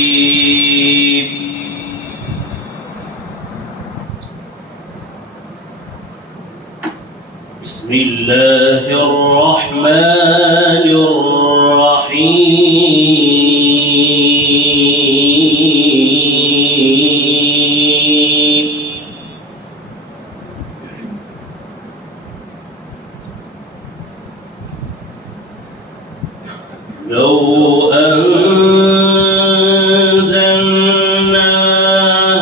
الرجيم بسم الله الرحمن الرحيم لو أنزلنا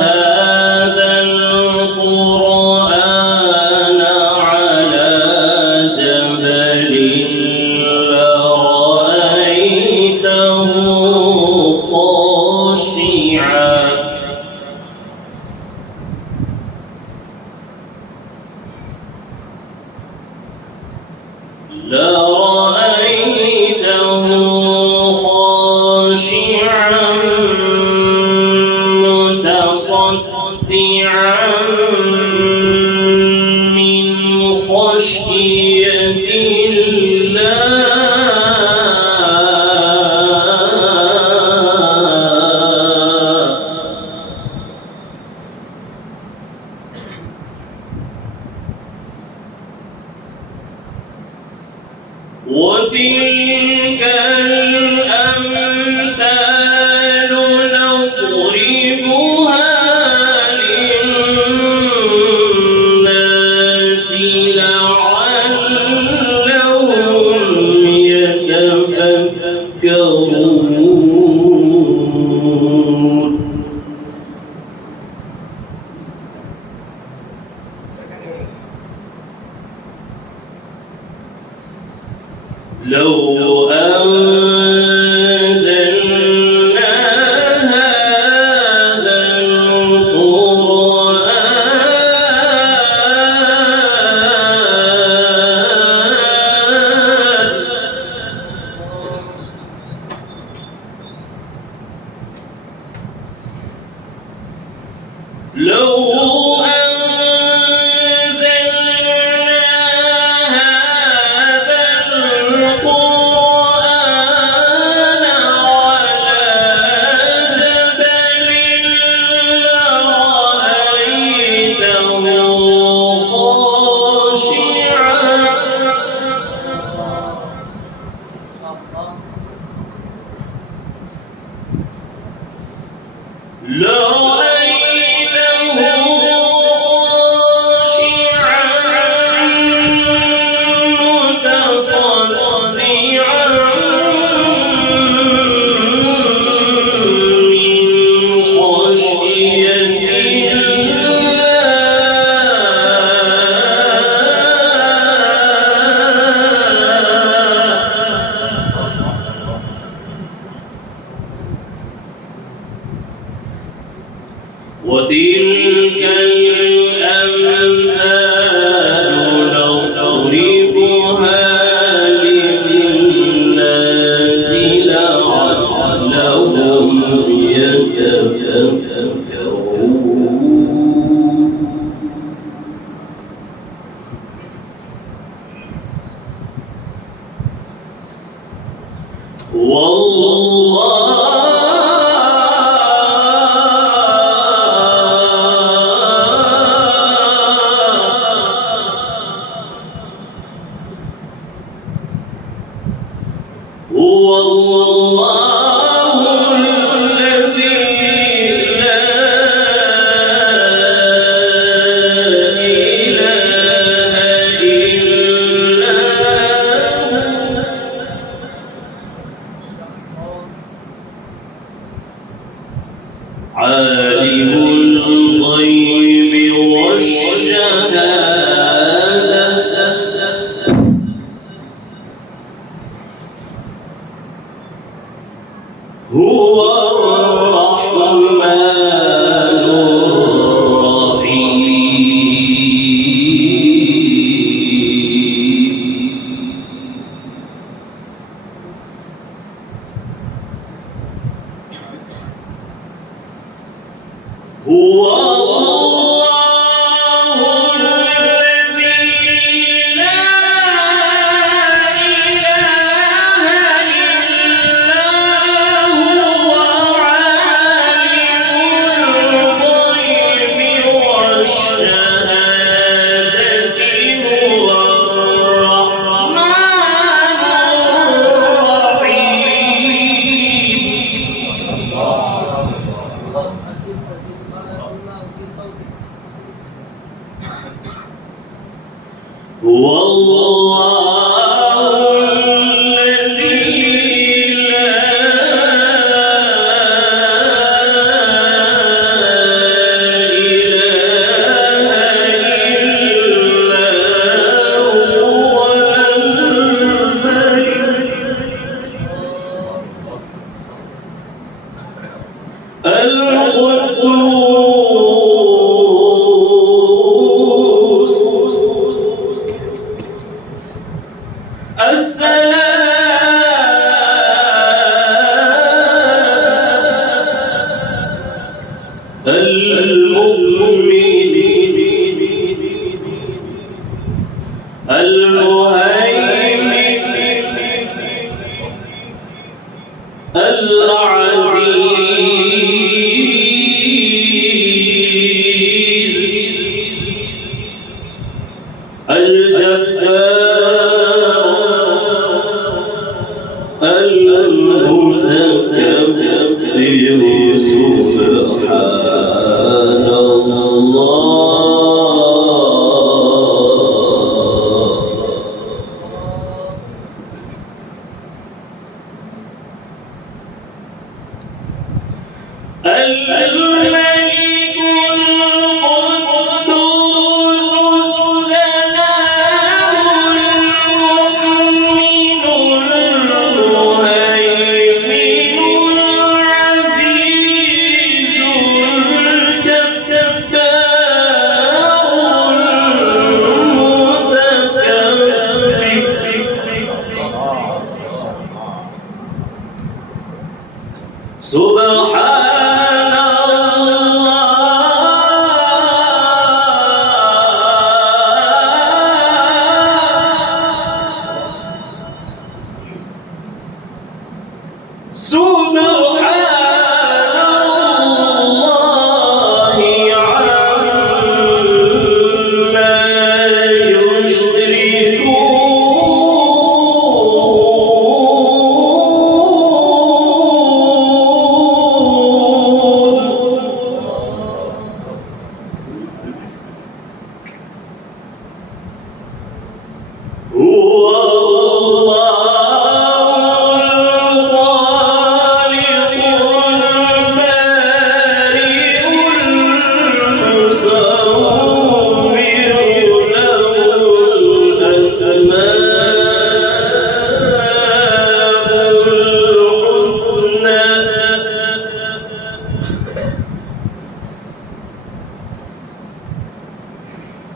هذا القرآن على جبل لرأيته خاشعا متصدعا من خشية وتلك الأمثال نضربها للناس لعلهم يتفكرون لو أنزلنا هذا القرآن وتلك الأمثال نضربها للناس لعلهم يتفكرون والله هو الله الذي لا إله إلا هو عالم الغيب والشهادة هو الرحمن العزيز الجبار المتكبر سبحان الله. الملك القدوس السلام المؤمن المهيمن العزيز الجبار المتكبر سبحان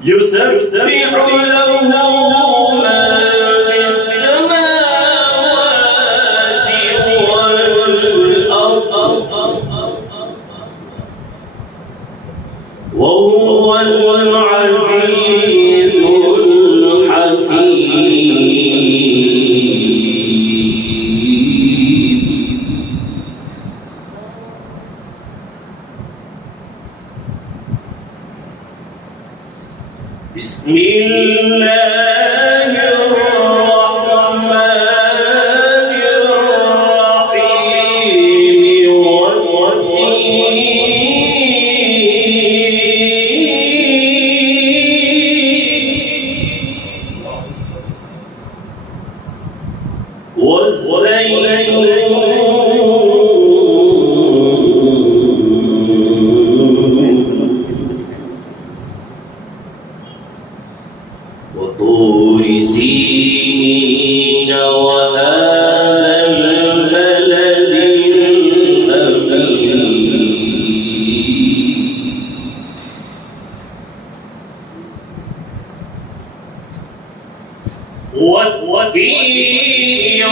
يسبح له ما في السماوات والأرض وهو العزيز الحكيم. بسم الله الرحمن الرحيم وطور سينين وهذا البلد الأمين والتين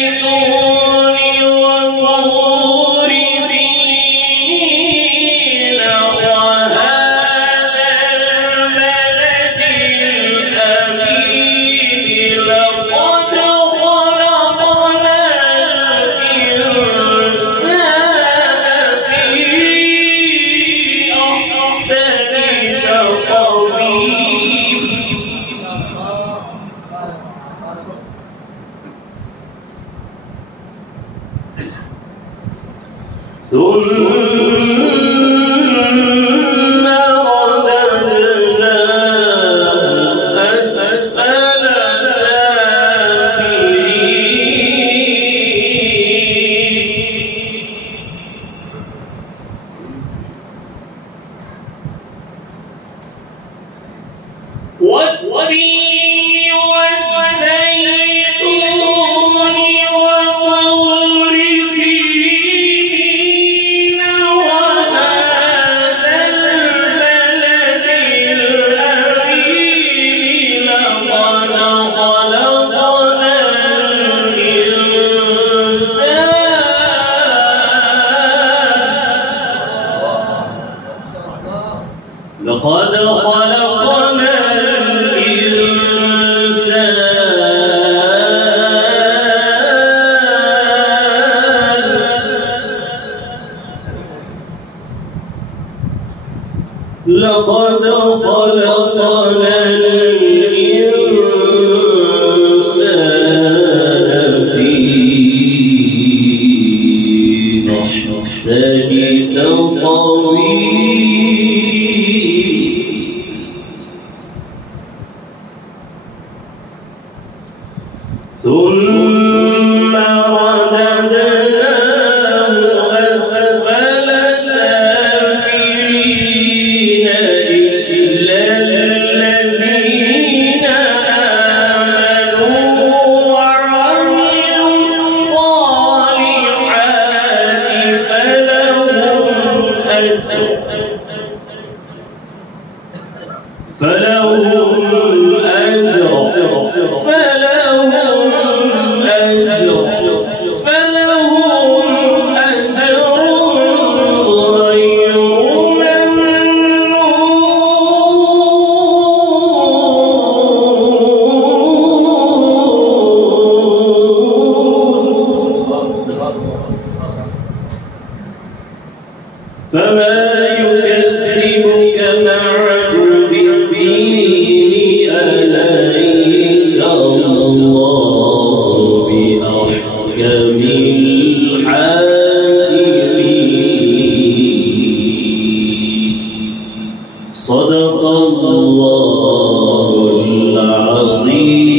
والزيتون وطور سينين وهذا البلد الأمين لقد خلقنا الإنسان في أحسن تقويم. ثم رددناه أسفل سافلين والتين والزيتون وطور سينين وهذا البلد الأمين لقد خلقنا الإنسان لقد خلقنا الإنسان ثم رددناه أسفل سافلين إلا الذين آمنوا وعملوا الصالحات فلهم أجر غير ممنون فما يكذبك بعد بالدين أليس الله بأحكم الحاكمين صدق الله العظيم.